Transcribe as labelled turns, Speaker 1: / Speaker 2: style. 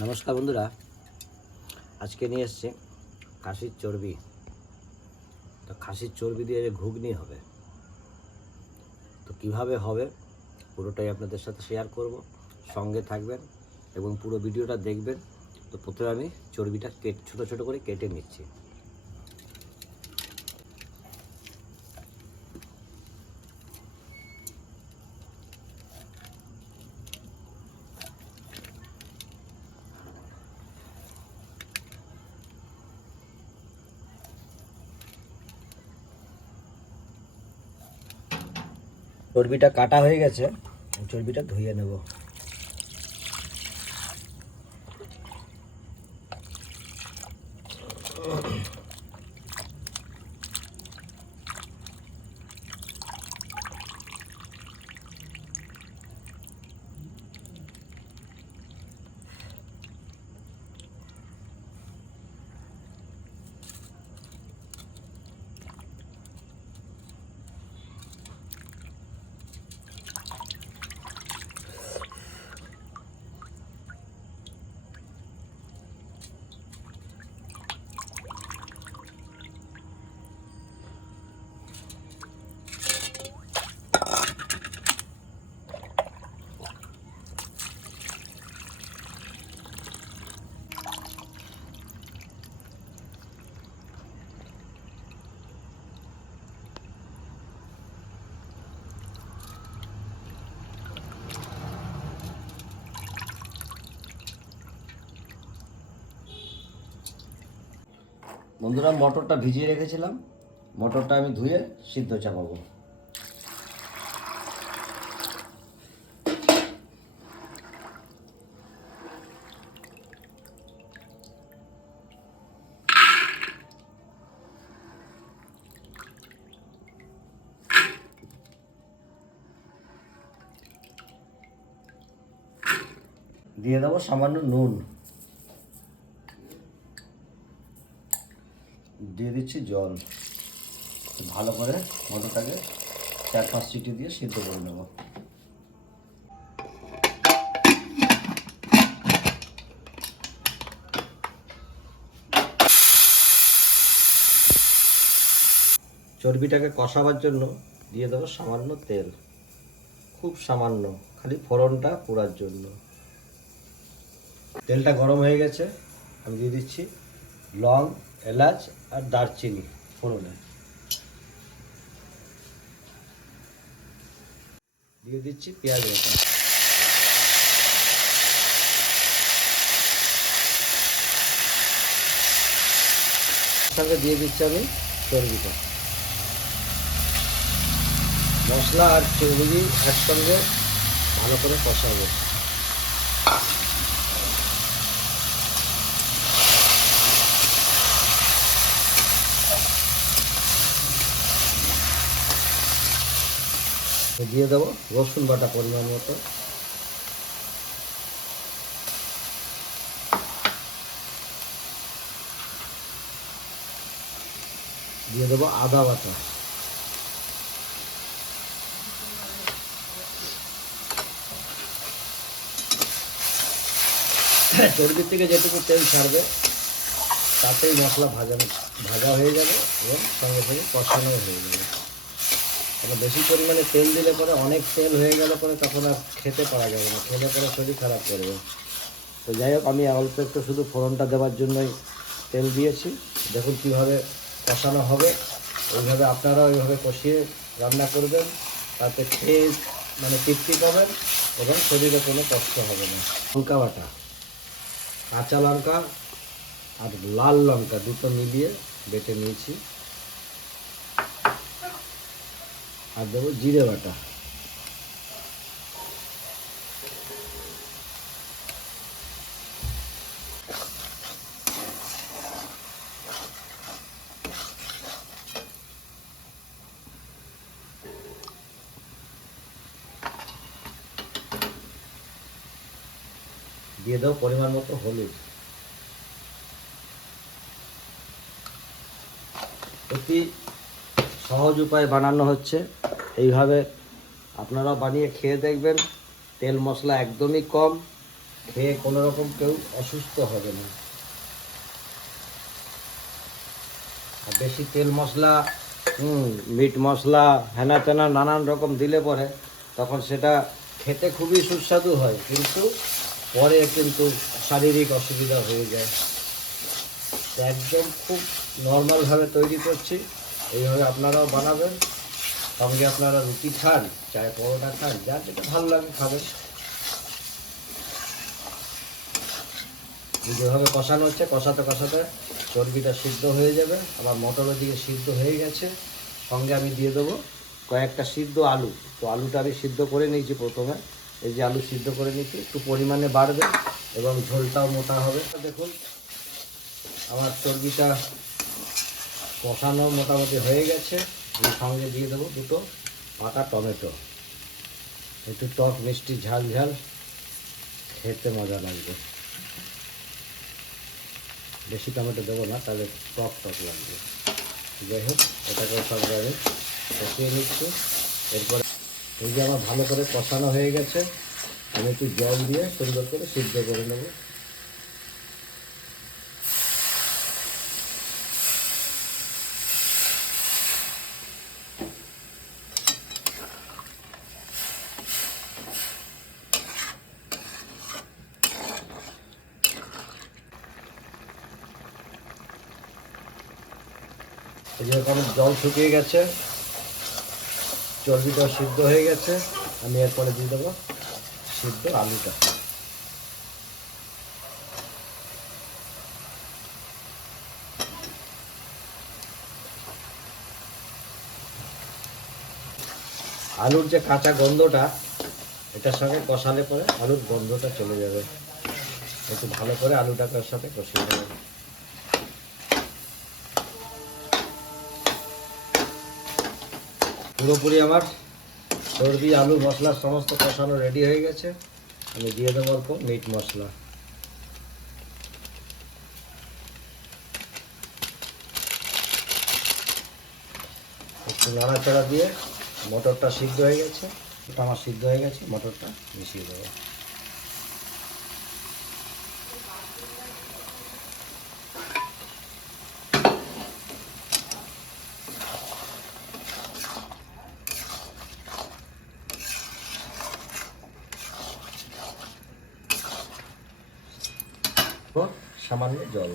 Speaker 1: নমস্কার বন্ধুরা। আজকে নিয়ে এসছে খাসির চর্বি। তো খাসির চর্বি দিয়ে ঘুগনি হবে। তো কীভাবে হবে পুরোটাই আপনাদের সাথে শেয়ার করব। সঙ্গে থাকবেন এবং পুরো ভিডিওটা দেখবেন। তো প্রথমে আমি চর্বিটা কেট ছোটো ছোটো করে কেটে নিচ্ছি। চর্বিটা কাটা হয়ে গেছে চর্বিটা ধুয়ে নেব। বন্ধুরা মটরটা ভিজিয়ে রেখেছিলাম। মটরটা আমি ধুয়ে সিদ্ধ চাপাবো। দিয়ে দেবো সামান্য নুন। দিয়ে দিচ্ছি জল। ভালো করে মটরটাকে চার, পাঁচ সিটি দিয়ে সিদ্ধ করে নেব। চর্বিটাকে কষাবার জন্য দিয়ে দেবো সামান্য তেল। খুব সামান্য, খালি ফোড়নটা পোড়ার জন্য। তেলটা গরম হয়ে গেছে। আমি দিয়ে দিচ্ছি লং, এলাচ আর দারচিনি, ফোড়নে। দিয়ে দিচ্ছি পেঁয়াজ বাটা। সঙ্গে দিয়ে দিচ্ছি আমি চর্বিটা। মশলা আর চর্বি একসঙ্গে ভালো করে কষাবো। দিয়ে দেবো, রসুন বাটা পরিমাণ মতো। দিয়ে দেবো আদা বাটা। চর্বির থেকে যেটুকু তেল ছাড়বে, তাতেই মশলা ভাজানো ভাজা হয়ে যাবে এবং সঙ্গে সঙ্গে কষানো হয়ে যাবে। মানে বেশি পরিমাণে তেল দিলে পরে অনেক তেল হয়ে গেলে পরে তখন আর খেতে পারা যাবে না, খেলে পরে শরীর খারাপ করবে। তো যাই হোক, আমি অল্প একটু শুধু ফোড়নটা দেওয়ার জন্যই তেল দিয়েছি। দেখুন কীভাবে কষানো হবে। ওইভাবে আপনারা ওইভাবে কষিয়ে রান্না করবেন। তাতে খেয়ে মানে তৃপ্তি পাবেন এবং শরীরে কোনো কষ্ট হবে না। লঙ্কা বাটা, কাঁচা লঙ্কা আর লাল লঙ্কা দুটো মিলিয়ে বেটে নিয়েছি। আর দেবো জিরে বাটা। দিয়ে দাও পরিমাণ মতো হলুদ। অতি সহজ উপায়ে বানানো হচ্ছে। এইভাবে আপনারা বানিয়ে খেয়ে দেখবেন, তেল মশলা একদমই কম, খেয়ে কোনো রকম কেউ অসুস্থ হবে না। আর বেশি তেল মশলা মিট মশলা, হেনা তেনা নানান রকম দিলে পরে তখন সেটা খেতে খুবই সুস্বাদু হয়, কিন্তু পরে কিন্তু শারীরিক অসুবিধা হয়ে যায়। একদম খুব নর্মালভাবে তৈরি করছি। এইভাবে আপনারাও বানাবেন। সঙ্গে আপনারা রুটি খান, চায় পরোটা খান যার যেটা ভালো লাগে খাবেন। যেভাবে কষানো হচ্ছে, কষাতে কষাতে চর্বিটা সিদ্ধ হয়ে যাবে। আবার মটরের দিকে সিদ্ধ হয়ে গেছে। সঙ্গে আমি দিয়ে দেবো কয়েকটা সিদ্ধ আলু। তো আলুটা আমি সিদ্ধ করে নিয়েছি প্রথমে। এই যে আলু সিদ্ধ করে নিচ্ছি একটু পরিমাণে বাড়বে এবং ঝোলটাও মোটা হবে। দেখুন, আমার চর্বিটা কষানো মোটামুটি হয়ে গেছে। এর সঙ্গে দিয়ে দেবো দুটো পাকা টমেটো। একটু টক মিষ্টি ঝাল ঝাল, খেতে মজা লাগবে। বেশি টমেটো দেবো না, তাহলে টক টক লাগবে। যাই হোক, এটাকে সব আমি কষিয়ে নিচ্ছি। এরপরে এই যে আমার ভালো করে কষানো হয়ে গেছে, আমি একটু জল দিয়ে সুন্দর করে সিদ্ধ করে নেব। যেরকম জল শুকিয়ে গেছে, চর্বিটা সিদ্ধ হয়ে গেছে। আমি এরপরে দিয়ে দেবো সিদ্ধ আলুটা। আলুর যে কাঁচা গন্ধটা, এটার সঙ্গে কষালে পরে আলুর গন্ধটা চলে যাবে। একটু ভালো করে আলুটাকে সাথে কষিয়ে নেবে। পুরোপুরি আমার সর্দি, আলু, মশলা, সমস্ত কষানো রেডি হয়ে গেছে। আমি দিয়ে দেবো অল্প মিট মশলা। একটু নাড়াচাড়া দিয়ে মটরটা সিদ্ধ হয়ে গেছে। ওটা আমার সিদ্ধ হয়ে গেছে, মটরটা মিশিয়ে দেবো। সামান্য জল।